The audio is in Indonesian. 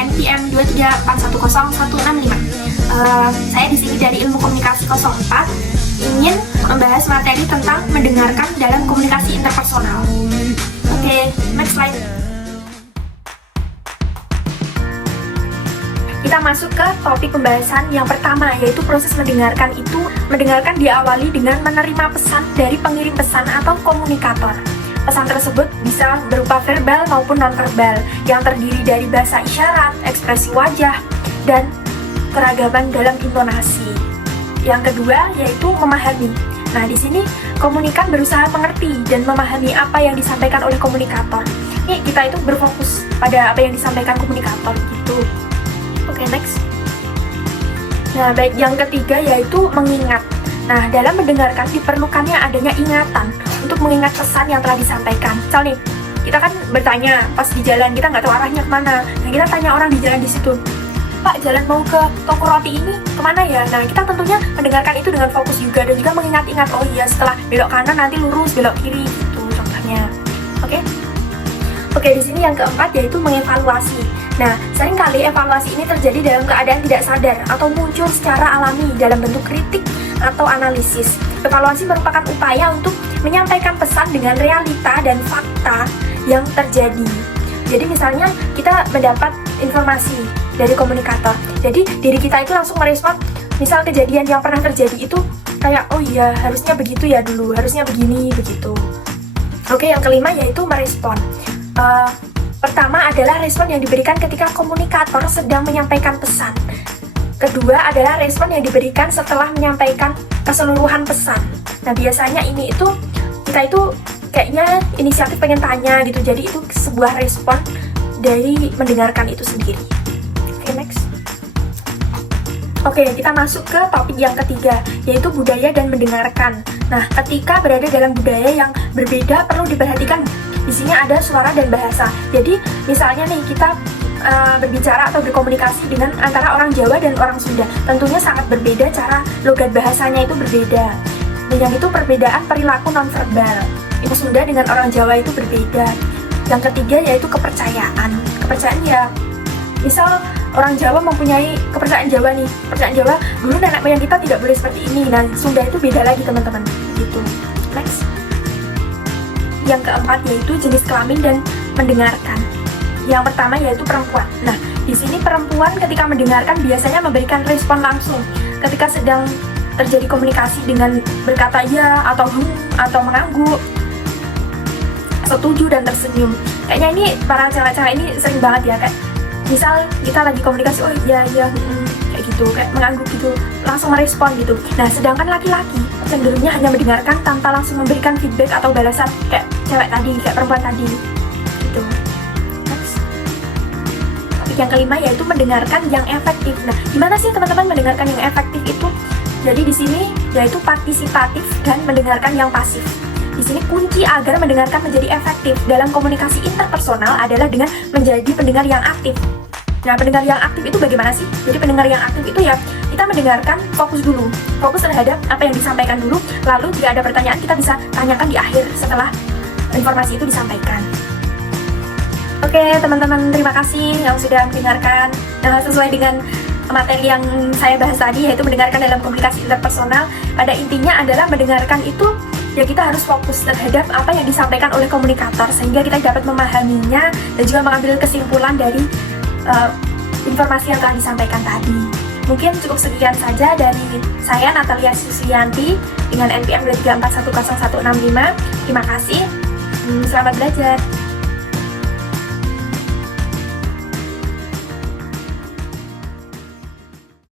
NPM 234110165. Saya di sini dari Ilmu Komunikasi 04 ingin membahas materi tentang mendengarkan dalam komunikasi interpersonal. Oke, next slide. Kita masuk ke topik pembahasan yang pertama, yaitu proses mendengarkan itu. Mendengarkan diawali dengan menerima pesan dari pengirim pesan atau komunikator. Pesan tersebut bisa berupa verbal maupun nonverbal, yang terdiri dari bahasa isyarat, ekspresi wajah, dan keragaman dalam intonasi. Yang kedua yaitu memahami. Nah, di sini komunikan berusaha mengerti dan memahami apa yang disampaikan oleh komunikator. Ini kita itu berfokus pada apa yang disampaikan komunikator gitu. Oke, next. Nah, baik, yang ketiga yaitu mengingat. Nah, dalam mendengarkan diperlukannya adanya ingatan untuk mengingat pesan yang telah disampaikan. Misal nih, kita kan bertanya pas di jalan, kita nggak tahu arahnya kemana. Nah, kita tanya orang di jalan di situ, Pak, jalan mau ke toko roti ini kemana ya? Nah, kita tentunya mendengarkan itu dengan fokus juga dan juga mengingat-ingat, oh iya, setelah belok kanan nanti lurus, belok kiri, gitu contohnya. Oke, di sini yang keempat yaitu mengevaluasi. Nah, seringkali evaluasi ini terjadi dalam keadaan tidak sadar atau muncul secara alami dalam bentuk kritik atau analisis. Evaluasi merupakan upaya untuk menyampaikan pesan dengan realita dan fakta yang terjadi. Jadi misalnya kita mendapat informasi dari komunikator, jadi diri kita itu langsung merespon, misal kejadian yang pernah terjadi itu kayak, oh iya, harusnya begitu ya dulu, harusnya begini, begitu. Oke, yang kelima yaitu merespon. Pertama adalah respon yang diberikan ketika komunikator sedang menyampaikan pesan. Kedua adalah respon yang diberikan setelah menyampaikan keseluruhan pesan. Nah, biasanya kita itu kayaknya inisiatif pengen tanya gitu, jadi itu sebuah respon dari mendengarkan itu sendiri. Oke, next. Oke, kita masuk ke topik yang ketiga, yaitu budaya dan mendengarkan. Nah, ketika berada dalam budaya yang berbeda perlu diperhatikan. Di sini ada suara dan bahasa. Jadi, misalnya nih kita berbicara atau berkomunikasi dengan antara orang Jawa dan orang Sunda. Tentunya sangat berbeda, cara logat bahasanya itu berbeda. Dan yang itu perbedaan perilaku nonverbal. Itu Sunda dengan orang Jawa itu berbeda. Yang ketiga yaitu kepercayaan. Kepercayaan ya, misal orang Jawa mempunyai kepercayaan Jawa nih. Kepercayaan Jawa, dulu nenek moyang kita tidak boleh seperti ini. Nah, Sunda itu beda lagi teman-teman. Gitu. Next. Yang keempat yaitu jenis kelamin dan mendengarkan. Yang pertama yaitu perempuan. Nah, di sini perempuan ketika mendengarkan biasanya memberikan respon langsung. Ketika sedang terjadi komunikasi dengan berkata ya atau atau mengangguk, setuju dan tersenyum. Kayaknya ini para cewek-cewek ini sering banget ya, kayak misal kita lagi komunikasi, oh iya kayak gitu, kayak mengangguk gitu, langsung merespon gitu. Nah, sedangkan laki-laki cenderungnya hanya mendengarkan tanpa langsung memberikan feedback atau balasan kayak cewek tadi, kayak perempuan tadi gitu. Next. Yang kelima yaitu mendengarkan yang efektif. Nah, gimana sih teman-teman mendengarkan yang efektif itu? Jadi di sini yaitu partisipatif dan mendengarkan yang pasif. Di sini kunci agar mendengarkan menjadi efektif dalam komunikasi interpersonal adalah dengan menjadi pendengar yang aktif. Nah, pendengar yang aktif itu bagaimana sih? Jadi pendengar yang aktif itu ya, kita mendengarkan fokus dulu, fokus terhadap apa yang disampaikan dulu, lalu jika ada pertanyaan kita bisa tanyakan di akhir setelah informasi itu disampaikan. Oke teman-teman, terima kasih yang sudah mendengarkan. Sesuai dengan materi yang saya bahas tadi, yaitu mendengarkan dalam komunikasi interpersonal, pada intinya adalah mendengarkan itu ya kita harus fokus terhadap apa yang disampaikan oleh komunikator sehingga kita dapat memahaminya dan juga mengambil kesimpulan dari informasi yang telah disampaikan tadi. Mungkin cukup sekian saja dari saya, Natalia Susianti dengan NPM 234100165. Terima kasih. Selamat belajar.